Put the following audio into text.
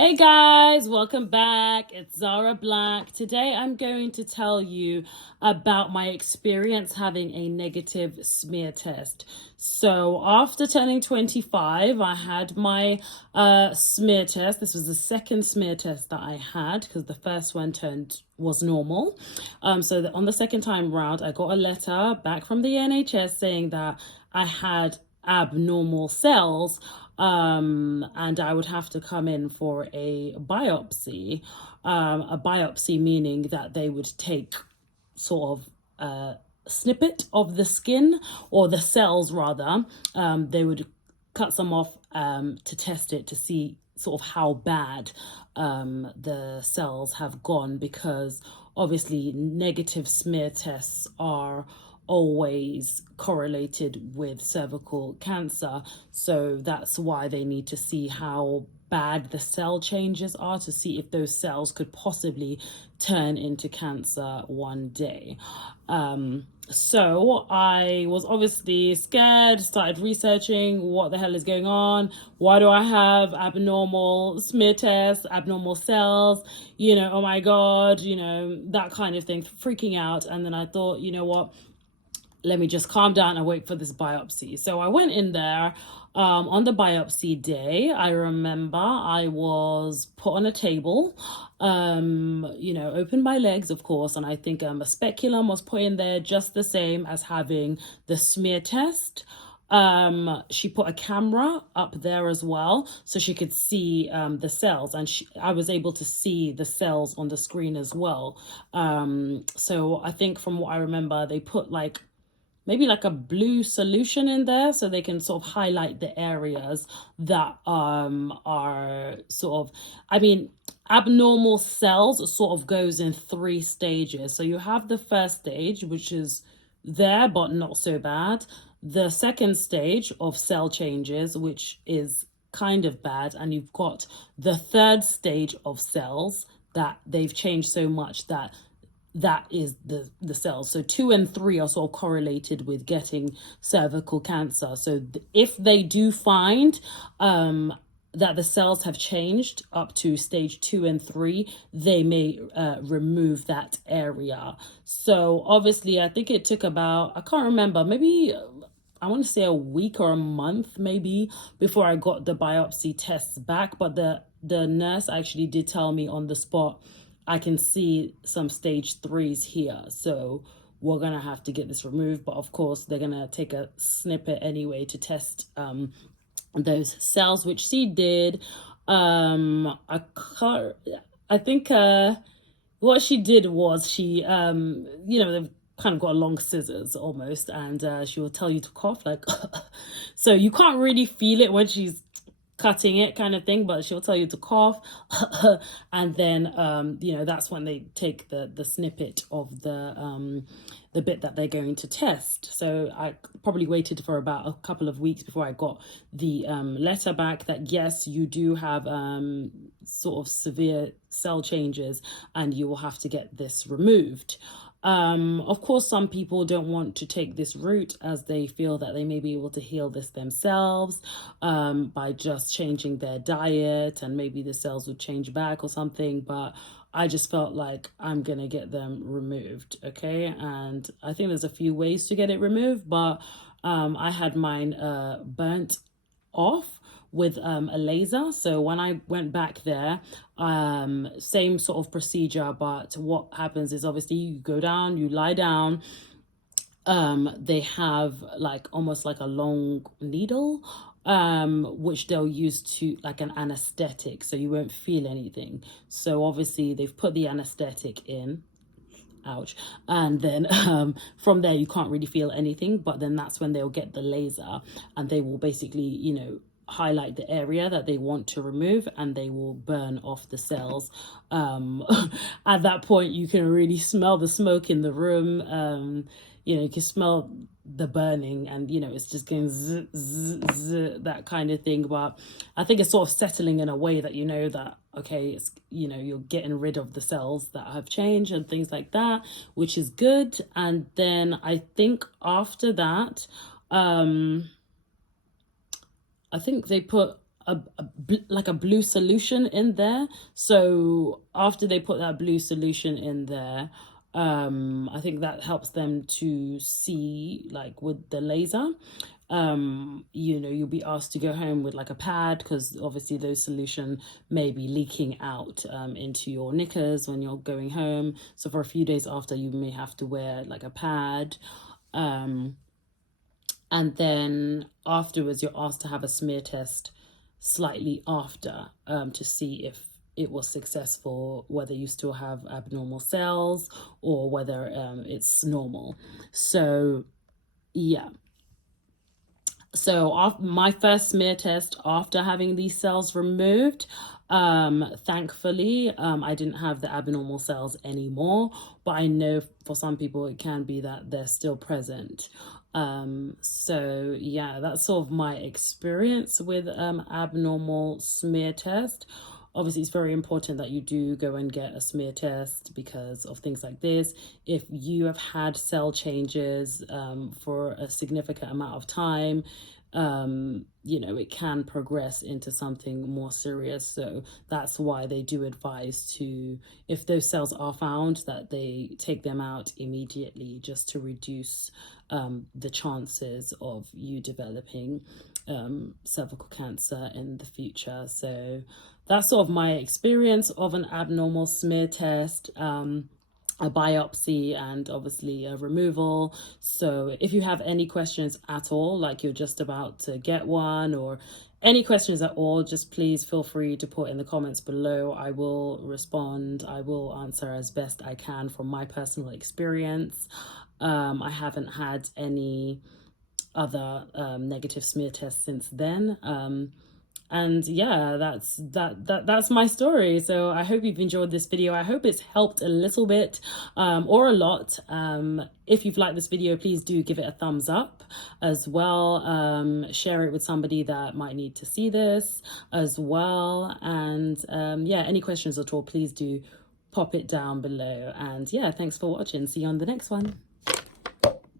Hey guys, welcome back. It's Zara Black. Today I'm going to tell you about my experience having a negative smear test. So after turning 25, I had my smear test. This was the second smear test that I had because the first one was normal. So on the second time round, I got a letter back from the NHS saying that I had abnormal cells, and I would have to come in for a biopsy. A biopsy meaning that they would take sort of a snippet of the skin, or the cells rather. They would cut some off to test it to see sort of how bad the cells have gone, because obviously negative smear tests are always correlated with cervical cancer. So that's why they need to see how bad the cell changes are, to see if those cells could possibly turn into cancer one day. So I was obviously scared, started researching what the hell is going on. Why do I have abnormal smear tests, abnormal cells? Oh my God, that kind of thing, freaking out. And then I thought, you know what? Let me just calm down and wait for this biopsy. So I went in there on the biopsy day. I remember I was put on a table, opened my legs, of course, and I think a speculum was put in there just the same as having the smear test. She put a camera up there as well so she could see the cells, and I was able to see the cells on the screen as well. So I think from what I remember, they put maybe like a blue solution in there so they can sort of highlight the areas that are sort of, abnormal cells sort of goes in 3 stages. So you have the first stage, which is there but not so bad. The second stage of cell changes, which is kind of bad. And you've got the third stage of cells that they've changed so much that is the cells. So 2 and 3 are sort of correlated with getting cervical cancer. So if they do find that the cells have changed up to stage 2 and 3, they may remove that area. So obviously, I think it took about, I can't remember, maybe I want to say a week or a month maybe before I got the biopsy tests back. But the nurse actually did tell me on the spot, I can see some stage 3s here, so we're gonna have to get this removed. But of course, they're gonna take a snippet anyway to test those cells, which she did. I think what she did was they've kind of got long scissors almost, and she will tell you to cough like so you can't really feel it when she's cutting it, kind of thing, but she'll tell you to cough and then that's when they take the snippet of the bit that they're going to test. So I probably waited for about a couple of weeks before I got the letter back that yes, you do have sort of severe cell changes and you will have to get this removed. Of course, some people don't want to take this route as they feel that they may be able to heal this themselves by just changing their diet, and maybe the cells would change back or something. But I just felt like I'm going to get them removed, okay? And I think there's a few ways to get it removed, but I had mine burnt off with a laser. So when I went back there, same sort of procedure, but what happens is obviously you go down, you lie down. They have almost like a long needle, which they'll use to like an anesthetic, so you won't feel anything. So obviously they've put the anesthetic in. Ouch. And then from there you can't really feel anything, but then that's when they'll get the laser and they will basically highlight the area that they want to remove, and they will burn off the cells. At that point you can really smell the smoke in the room. You can smell the burning, and it's just going zzz, zzz, zzz, that kind of thing. But I think it's sort of settling in a way that that okay, it's you're getting rid of the cells that have changed and things like that, which is good. And then I think after that I think they put like a blue solution in there. So after they put that blue solution in there, I think that helps them to see, like with the laser. You know, you'll be asked to go home with like a pad, because obviously those solution may be leaking out into your knickers when you're going home. So for a few days after, you may have to wear like a pad. And then afterwards, you're asked to have a smear test slightly after, to see if it was successful, whether you still have abnormal cells or whether it's normal. So yeah. So my first smear test after having these cells removed, thankfully, I didn't have the abnormal cells anymore, but I know for some people it can be that they're still present. So yeah, that's sort of my experience with abnormal smear test. Obviously, it's very important that you do go and get a smear test because of things like this. If you have had cell changes for a significant amount of time, you know, it can progress into something more serious. So that's why they do advise to, if those cells are found, that they take them out immediately, just to reduce the chances of you developing cervical cancer in the future. So that's sort of my experience of an abnormal smear test, a biopsy, and obviously a removal. So if you have any questions at all, like you're just about to get one, or any questions at all, just please feel free to put in the comments below. I will respond. I will answer as best I can from my personal experience. I haven't had any other negative smear tests since then. And yeah, that's my story. So I hope you've enjoyed this video. I hope it's helped a little bit or a lot. If you've liked this video, please do give it a thumbs up as well. Share it with somebody that might need to see this as well. And yeah, any questions at all, please do pop it down below. And yeah, thanks for watching. See you on the next one.